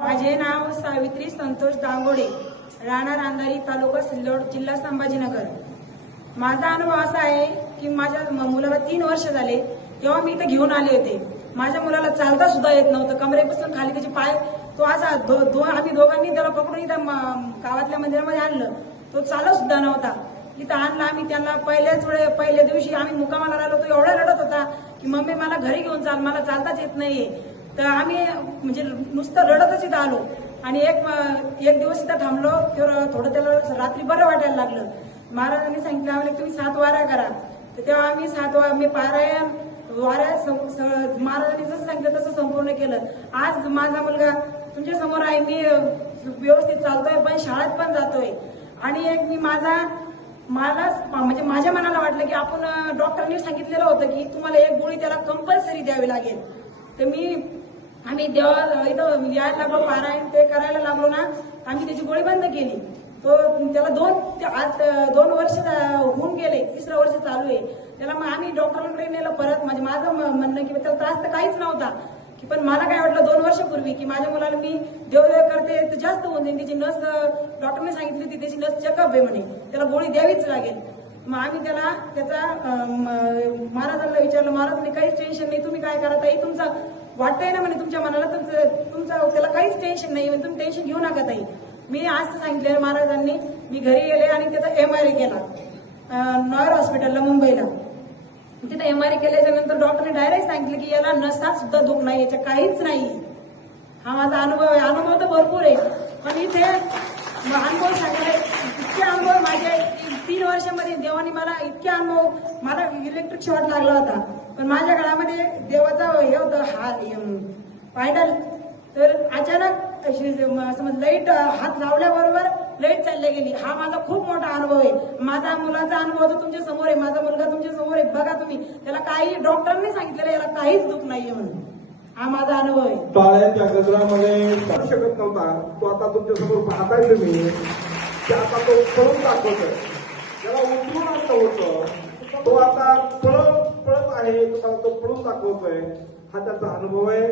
माझे नाव सावित्री संतोष दांगोडे राणा रांधारी तालुका सिल्लोड जिल्हा संभाजीनगर. माझा अनुभव असा आहे की माझ्या म- मुलाला तीन वर्ष झाले तेव्हा मी इथं घेऊन आले होते. माझ्या मुलाला चालता सुद्धा येत नव्हतं. कमरेपासून खाली त्याचे पाय तो असा दो, दो आम्ही दोघांनी त्याला पकडून इथं गावातल्या मंदिरामध्ये आणलं. तो चालत सुद्धा नव्हता. इथं आणला आम्ही त्यांना पहिल्याच वेळे पहिल्या दिवशी आम्ही मुकामाला राहिलो तो एवढा रडत होता की मम्मी मला घरी घेऊन चाल. मला चालताच येत नाहीये. तर आम्ही म्हणजे नुसतं रडतच इथं आलो. आणि एक एक दिवस इथं थांबलो तर थोडं त्याला रात्री बरं वाटायला लागलं. महाराजांनी सांगितलं आम्हाला तुम्ही सात वारा करा. तर तेव्हा आम्ही सात वा मी पारायण वाऱ्या स- महाराजांनी जसं सांगितलं तसं संपूर्ण केलं. आज माझा मुलगा तुमच्यासमोर आहे मी व्यवस्थित चालतोय पण शाळेत पण जातोय. आणि एक मी माझा मला म्हणजे माझ्या मनाला वाटलं की आपण डॉक्टरांनी सांगितलेलं होतं की तुम्हाला एक गोळी त्याला कंपल्सरी द्यावी लागेल. तर मी आम्ही देवा इथं यायला लागलो पारायण ते करायला लागलो ना आम्ही त्याची गोळी बंद केली. तो त्याला दोन आज दोन वर्ष होऊन गेले तिसरं वर्ष चालू आहे. त्याला मग आम्ही डॉक्टरांकडे नेलं परत म्हणजे माझं म्हणणं की त्याला त्रास तर काहीच नव्हता. की पण मला काय वाटलं दोन वर्षापूर्वी की माझ्या मुलाला मी देवदेव करते तर जास्त होऊन जाईल. त्याची नस डॉक्टरने सांगितली होती त्याची नस चेकअप आहे म्हणे. त्याला गोळी द्यावीच लागेल. मग आम्ही त्याला त्याचा महाराजांना विचारलं महाराजांनी काहीच टेन्शन नाही तुम्ही काय करा ताई तुमचं वाटतंय ना म्हणे तुमच्या मनाला? तुमचं तुमचं त्याला काहीच टेन्शन नाही. म्हणे, तुम्ही टेन्शन घेऊ नका ताई. मी आज सांगितलेलं महाराजांनी मी घरी गेले आणि त्याचा एम आर केला. नॉयर हॉस्पिटलला मुंबईला. तिथे एम आर केल्याच्यानंतर डॉक्टरने डायरेक्ट सांगितलं की याला नसा सुद्धा दुख नाही याच्या काहीच नाही. हा माझा अनुभव आहे. अनुभव तर भरपूर आहे. पण इथे अनुभव सांगायला इतके अनुभव माझे की तीन वर्षामध्ये देवाने मला इतक्या अनुभव मला इलेक्ट्रिक शॉर्ट लागला होता. पण माझ्या घरामध्ये देवाचा हे होतं हा पायडल तर अचानक समज लाइट हात लावल्याबरोबर लाइट चालल्या गेली. हा माझा खूप मोठा अनुभव आहे. माझा मुलाचा अनुभव तर तुमच्यासमोर आहे माझा मुलगा तुमच्यासमोर आहे बघा तुम्ही. त्याला काही डॉक्टरांनी सांगितलेलं याला काहीच दुःख नाहीये म्हणून. हा माझा अनुभव आहे. टाळ्यांच्या गजरामध्ये करू शकत नव्हता. तो आता तुमच्यासमोर पाहताय तुम्ही. की आता तो पळून दाखवतोय. त्याला उतरून आणलं होतं तो आता पळत पळत आहे तुम्हाला तो पळून दाखवतोय. हा त्याचा अनुभव आहे.